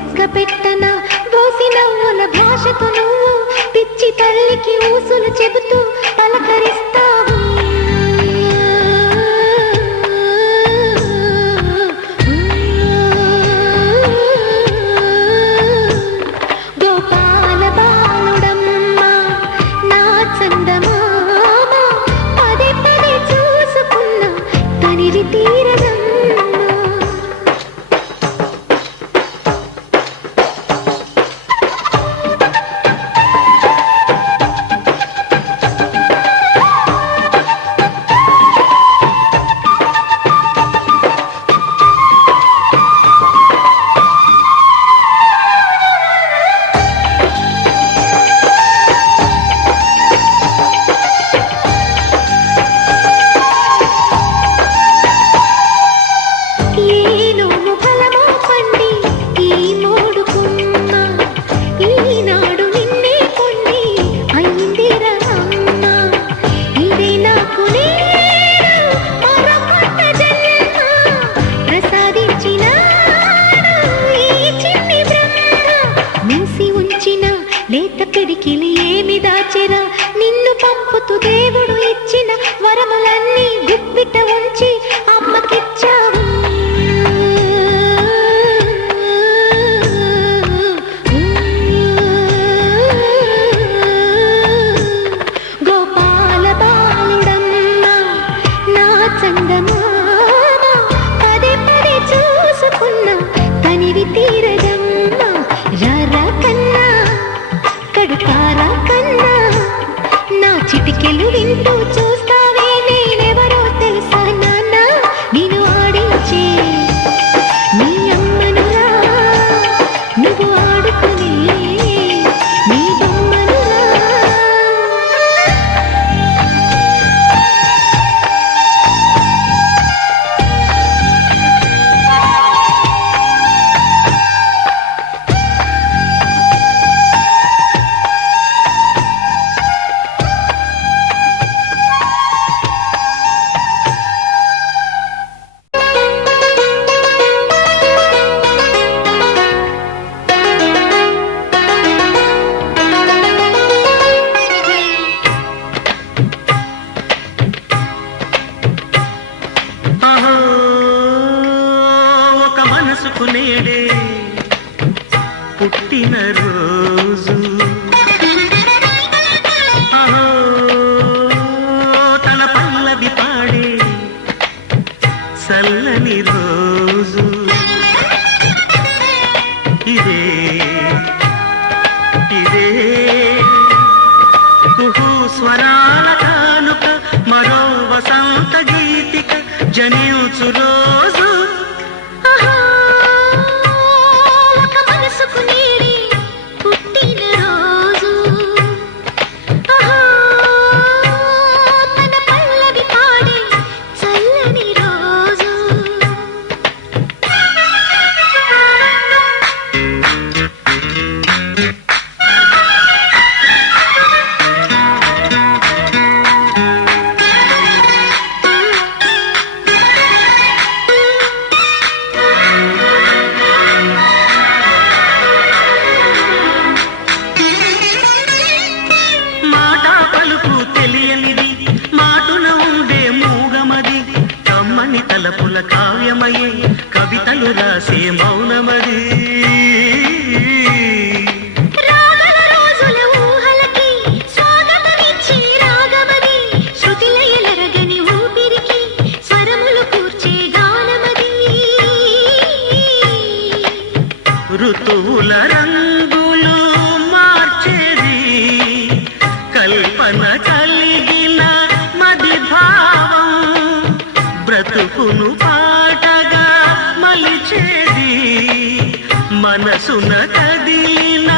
చుక్క పెట్టన బోసి నవ్వుల భాషతో నువ్వు పిచ్చి తల్లికి ఊసులు చెబుతూ పలకరిస్తావు. గోపాల బాలుడమ్మ నా చందమామ పదే పదే చూసుకున్న తనివి తీరదమ్మ. లేత పిడికిలి ఏమి దాచెరా నిన్ను పంపుతూ దేవుడు ఇచ్చిన వరములన్నీ గుప్పిట ఉంచి అమ్మకిచ్చావు. గోపాల బాలుడమ్మ నా చందమామ పదే పదే చూసుకున్న తనివి తీరదమ్మ. రారా కన్నా కడుపారా కన్నా నా చిటికెలు వింటూ చూస్తావే నేనెవరో తెలుసా నాన్న నేను ఆడించే నీ అమ్మనురా నువ్వు ఆడుకునే నీ బొమ్మనురా. నేడే పుట్టిన రోజు తన పల్లవి పాడే చల్లని రోజు ఇదే ఇదే కుహు స్వరాల కానుక మరో వసంత గీతిక జనించు రోజు. తలపుల కావ్యమయే కవితలు రాసే మౌనమది. రాగల రోజుల ఊహలకి స్వాగతమిచ్చే రాగమది. శృతిలయలరగని ఊపిరికి స్వరములు కూర్చే గానమది. ఋతువుల రంగులు మార్చేది కల్పన కలిగిన మది భావం. బ్రతుకును పాటగా మలిచేది మనసున కదిలిన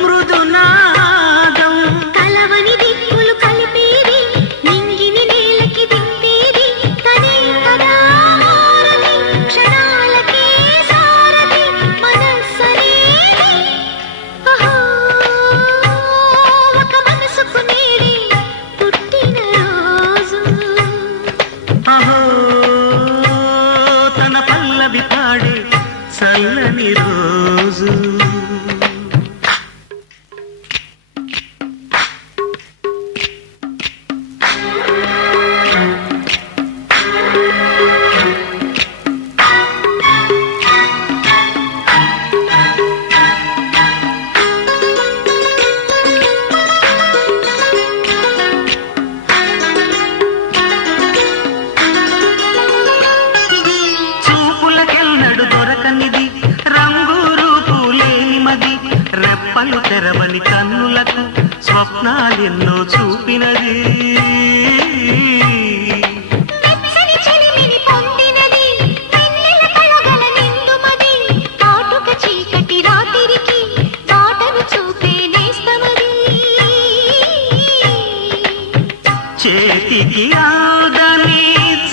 మృదునాదం. కలవని దిక్కులు కలిపేది నింగిని నేలకి దింపేది తనే కదా హారతి క్షణాలకే సారథి మనస్సనేది. ఒక మనసుకు నేడే పుట్టిన రోజు. తన పల్లవి పాడే చల్లని రోజు. రెప్పలు తెరవని కన్నులకు స్వప్నాలెన్నో చూపినది. మెచ్చని చెలిమిని పొందినది వెన్నెల కళగల నిండుమది. కాటుక చీకటి రాత్రికి బాటను చూపే నేస్తమది. చేతికి ఆదని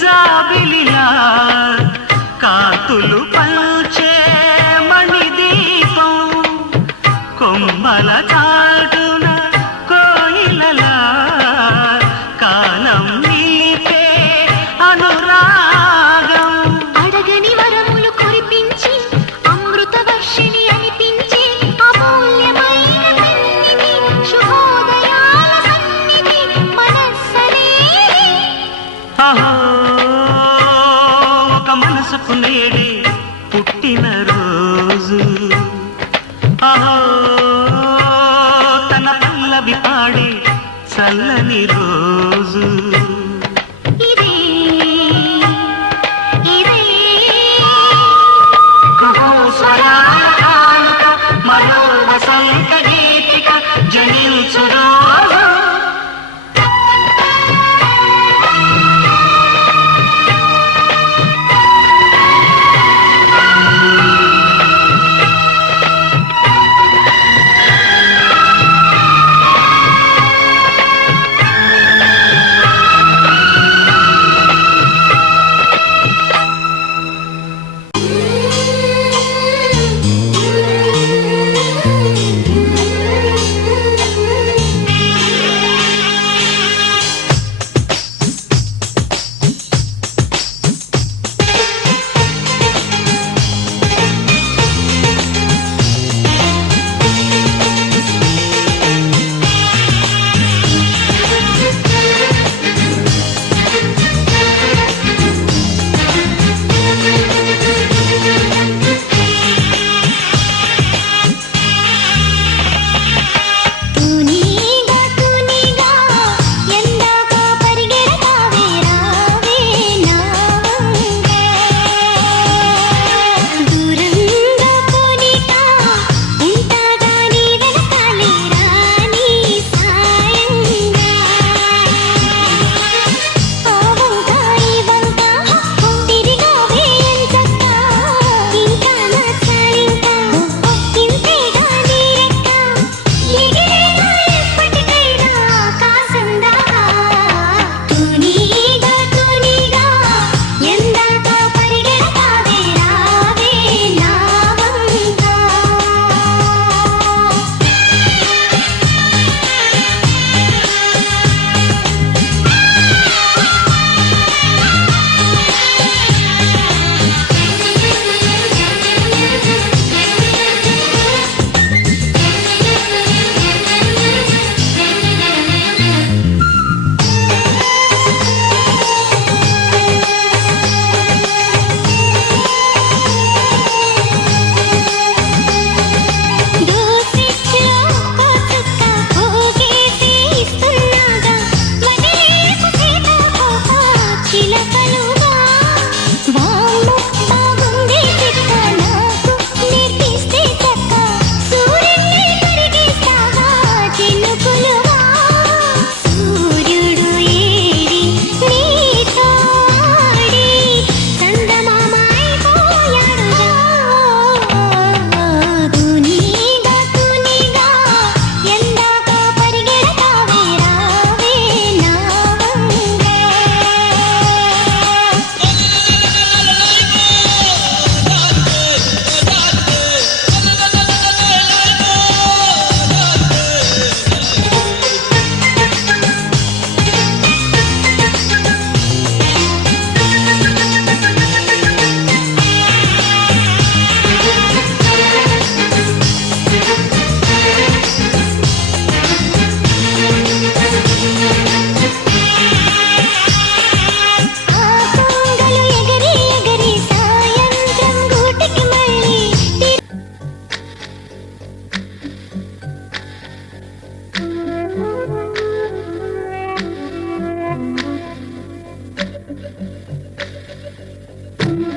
జాబిలిలా కాతులు పంచే మణిదీపం కొమ్మల చాటున కోయిలలా కాలం నీపే అనురాగం. అడగని వరములు కురిపించి అమృత వర్షిణి అనిపించి అమూల్యమైన కన్నిని శుభోదయాల సన్నిధి మనస్సనేది. అహో ఒక మనసుకు నేడే పుట్టిన రోజు. అహో తన పల్లవి పాడే చల్లని రోజు. ఇదే ఇదే స్వరాల కానుక మరో వసంత గీతిక జనించు రోజు.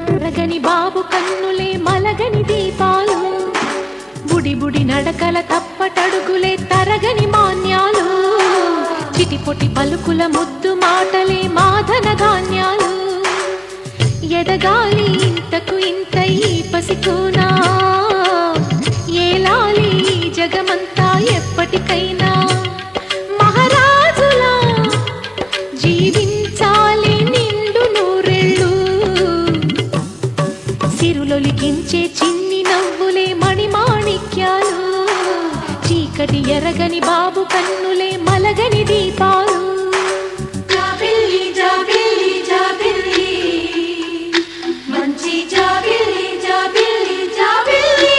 మలగని బాబు కన్నులే మలగని దీపాలు, గుడి బుడి బుడి నడకల తప్పటడుగులే తరగని మాన్యాలు చిటిపొటి పలుకుల ముద్దు మాటలే మాధన ధాన్యాలు ఎదగాలి ఇంతకు ఇంత ఈ పసికోనా ఏలాలి జగమంతా ఎప్పటికైనా మహారాజులా జీవించాలి నిండు నూరెళ్ళు సిరులొలికించే చిన్ని నవ్వులే మణిమాణిక్యాలు చీకటి ఎరగని బాబు కన్నులే మలగని దీపాలు జాబిల్లి జాబిల్లి జాబిల్లి మంచి జాబిల్లి జాబిల్లి జాబిల్లి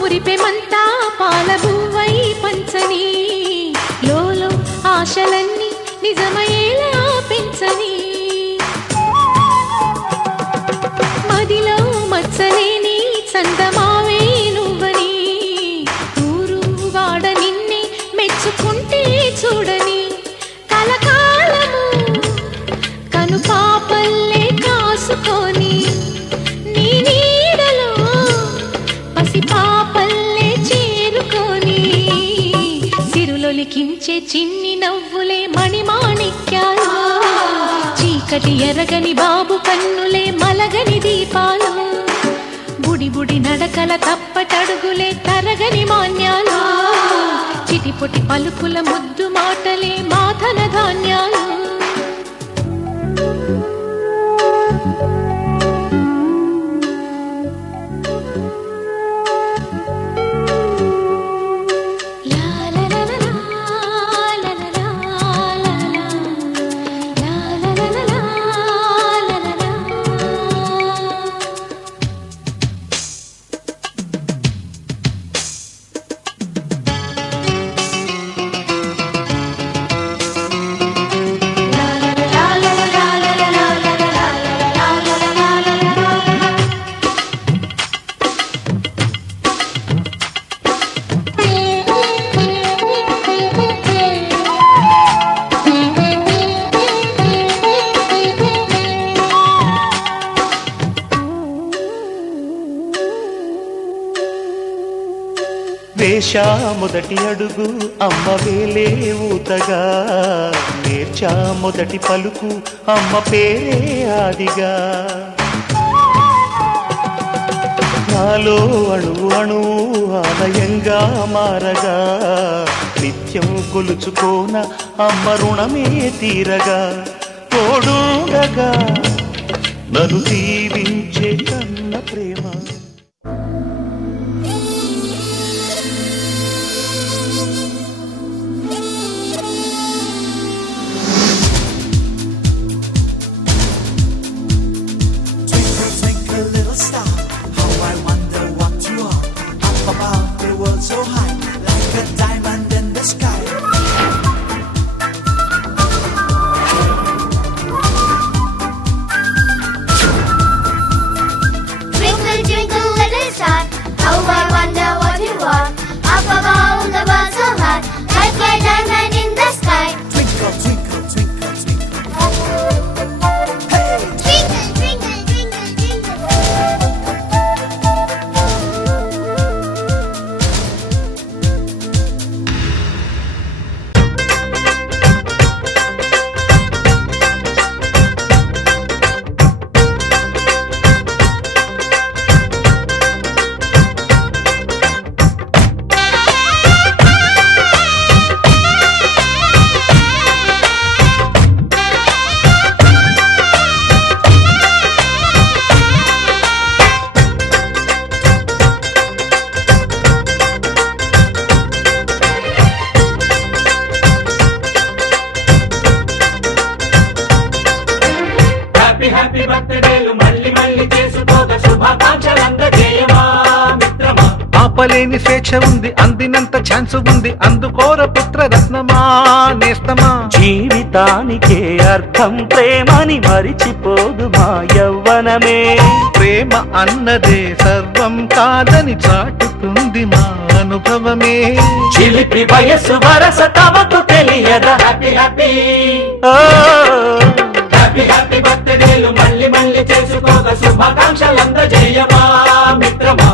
మురిపెమంతా పాలబువ్వై పంచని లోలో ఆశలన్నీ నిజమయ్యేలా పెంచని మదిలో మచ్చలేని చందమావే నువ్వని ఊరు వాడ నిన్నే మెచ్చుకుంటే చూడని కలకాలము కను పాపల్లే కాసుకొని నీ నీడలో పాపల్లే చేరుకొని సిరులొలికించే చిన్ని నవ్వులే మణిమాణిక్యాలు చీకటి ఎరగని బాబు కన్నులే మలగని దీపాలు బుడి బుడి నడకల తప్పటడుగులే తరగని మాన్యాలు చిటిపొటి పలుకుల ముద్దు మాటలే మాధన ధాన్యాలు వేశా మొదటి అడుగు అమ్మ వేలే ఊతగా నేర్చా మొదటి పలుకు అమ్మ పేరే ఆదిగా నాలో అణువు అణువు ఆలయంగా మారగా నిత్యం కొలుచుకోన అమ్మ రుణమే తీరగా తోడుండగా నన్ను దీవించే కన్న ప్రేమ So high, like a diamond in the sky. Twinkle, twinkle, little star, how I wonder what you are. Up above the world so high, like a diamond in the sky. Twinkle, twinkle, twinkle, twinkle. Hey! Twinkle, twinkle, twinkle, twinkle. ఆపలేని స్వేచ్ఛ ఉంది, అందినంత chance ఉంది, అందుకోర పుత్ర రత్నమా నేస్తమా. జీవితానికే అర్థం ప్రేమని మరిచిపోదు మా యవ్వనమే. ప్రేమ అన్నదే సర్వం కాదని చాటుతుంది మా అనుభవమే. చిలిపి వయస్సు వరస తమకు తెలియదా. హ్యాపీ హ్యాపీ హ్యాపీ హ్యాపీ బర్త్డేలు మళ్ళీ మళ్ళీ చేసుకోగా శుభాకాంక్షలందజేయమా మిత్రమా.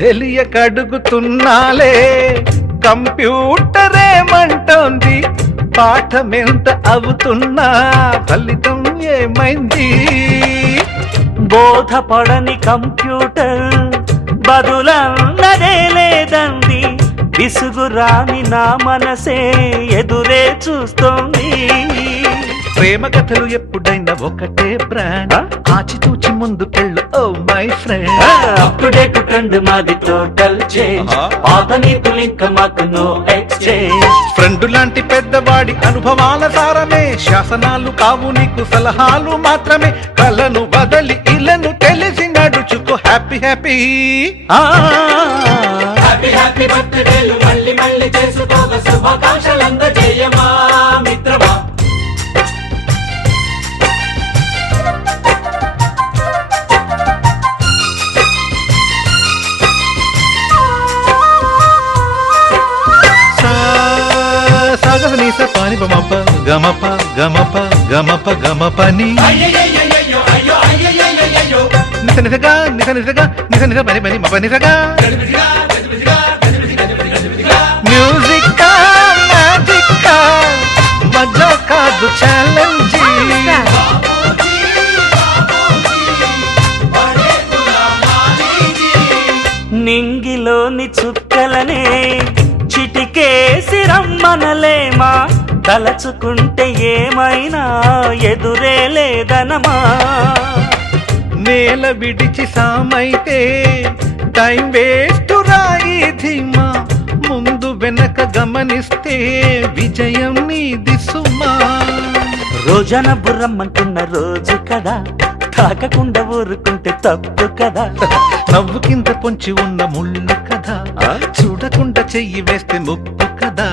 తెలియకడుగుతున్నాలే కంప్యూటరేమంటోంది, పాఠమెంత అవుతున్నా ఫలితం ఏమైంది. బోధపడని కంప్యూటర్ బదులన్నదే లేదండి, విసుగురాని నా మనసే ఎదురే చూస్తోంది. ప్రేమ కథలు ఎప్పుడైనా ఒకటే బ్రాండ్, ఆచితూచి ముందుకెళ్ళు ఓ మై ఫ్రెండ్. అప్పుడేటు ట్రెండ్ మాది టోటల్ చేంజ్, పాత నీతులు ఇంకా మాకు నో ఎక్స్చేంజ్. ఫ్రెండ్ లాంటి పెద్దవాడి అనుభవాల సారమే, శాసనాలు కావు నీకు సలహాలు మాత్రమే. కలను బదలి ఇలను తెలిసి నడుచుకో హ్యాపీ హ్యాపీ. హ్యాపీ హ్యాపీ బర్త్డేలు మళ్ళీ మళ్ళీ చేసుకోగా శుభాకాంక్షలందజేయమా మిత్రమా. సాగసనీస పాని బమప గమప గమప గమప గమపని నిస నిసగా నిస నిసగా నిస నిస పని పని మప నిసగా. మ్యూజిక్ మ్యాజిక్ మజా కాదు ఛాలెంజ్. నింగిలోని చుక్కలనే చిటికేసి రమ్మనలేమా, తలచుకుంటే ఏమైనా ఎదురే లేదనమా. నేల విడిచి సామైతే టైం వేస్ట్ రాయి ధీమా, ముందు వెనక గమనిస్తే విజయం నీది సుమా. రోజన బుర్రమ్మంటున్న రోజు కదా, తాకకుండా ఊరుకుంటే తప్పు కదా. నవ్వు కింద పొంచి ఉన్న ముళ్ళు కదా, చూడకుండా చెయ్యి వేస్తే ముప్పు కదా.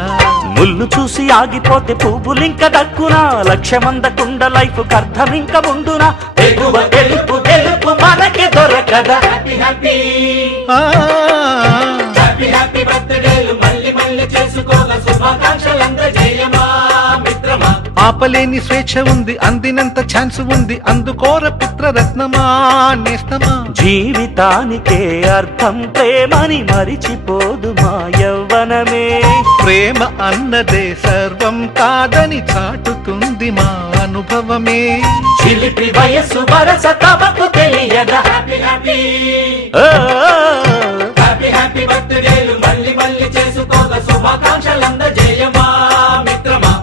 ముళ్ళు చూసి ఆగిపోతే పువ్వులింక దక్కునా, లక్ష్యమందకుండ లైఫ్ అర్థం ఇంక ముందునా. ఎగువ గెలుపు గెలుపు మనకి దొరకదా. హ్యాపీ హ్యాపీ హ్యాపీ హ్యాపీ బర్త్డేలు మళ్ళీ మళ్ళీ చేసుకోగా శుభాకాంక్షలందజేయమా మిత్రమా. ఆపలేని స్వేచ్ఛ ఉంది, అందినంత ఛాన్స్ ఉంది, అందుకోర పుత్ర రత్నమా నేస్తమా. జీవితానికే అర్థం ప్రేమని మరిచిపోదు మా యవ్వనమే. ప్రేమ అన్నదే సర్వం కాదని చాటుతుంది మా అనుభవమే. చిలిపి వయస్సు వరస తమకు తెలియదా. హ్యాపీ హ్యాపీ హ్యాపీ హ్యాపీ బర్త్డేలు మళ్ళీ మళ్ళీ చేసుకోగా శుభాకాంక్షలందజేయమా మిత్రమా.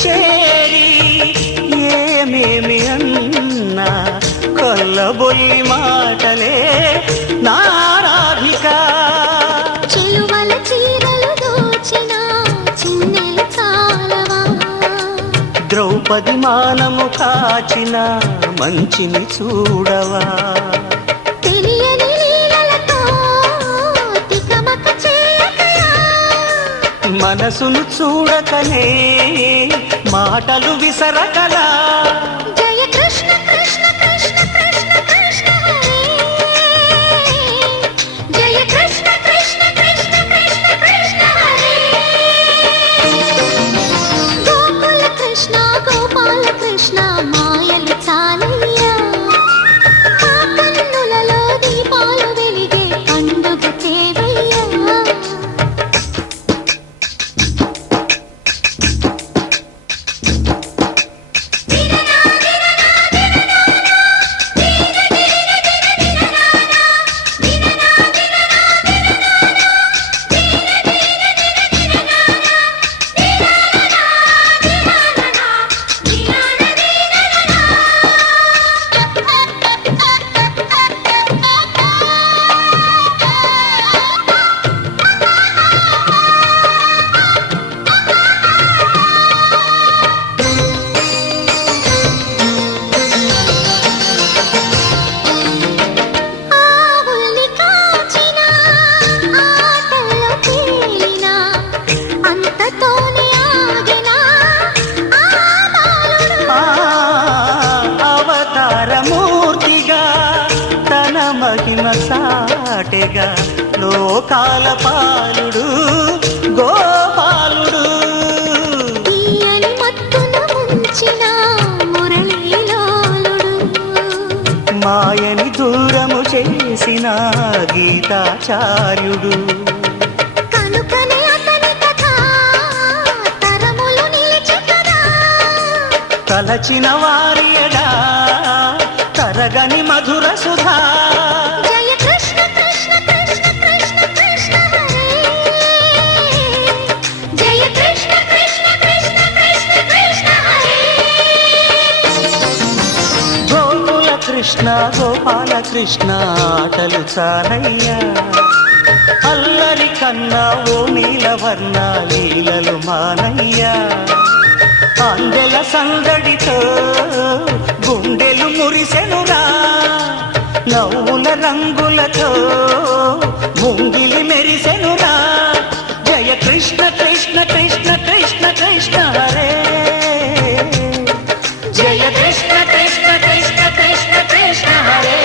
చేరి ఏమేమి అన్నా కొల్లబొల్లి మాటలే నారాధిక చిలువల చీరలు దోచిన చిన్నెలు చాలవా ద్రౌపది మానము కాచిన మంచిని చూడవా తెలియని లీలలతో తికమక చేయకయా మనసును చూడకనే మాటలు విసరకలా జయ కృష్ణ కృష్ణ కృష్ణ కృష్ణ కృష్ణ హరే జయ కృష్ణ కృష్ణ కృష్ణ కృష్ణ కృష్ణ హరే గోకుల కృష్ణ గోపాల కృష్ణ మాయలు చాలయ్యా ఆ కన్నులలో దీపాలు వెలిగే పండుగ తేవయ్యా సాటెగా లోకాల పాలుడు గోపాలుడు తీయని మత్తున ముంచిన మురళీలోలుడు మాయని దూరము చేసిన గీతాచార్యుడు కనుకనే అతని కథ తరములు నిలిచి కదా తలచిన వారి ఎడా తరగని మధుర సుధా జయ కృష్ణ కృష్ణ కృష్ణ కృష్ణ కృష్ణ హరే జయ కృష్ణ కృష్ణ కృష్ణ కృష్ణ కృష్ణ హరే గోకుల కృష్ణ గోపాల కృష్ణ ఆటలు చాలయ్యా అల్లరి కన్నా ఓ నీలవర్ణ లీలలు మానయ్యా అందెల సందడితో గుండెలు మురిసెనురా నవ్వుల రంగులతో ముంగిలి మెరిసెనురా జయ కృష్ణ కృష్ణ కృష్ణ కృష్ణ కృష్ణ హరే జయ కృష్ణ కృష్ణ కృష్ణ కృష్ణ కృష్ణ హరే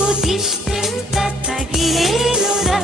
నీకు దిష్టెంత తగిలేనురా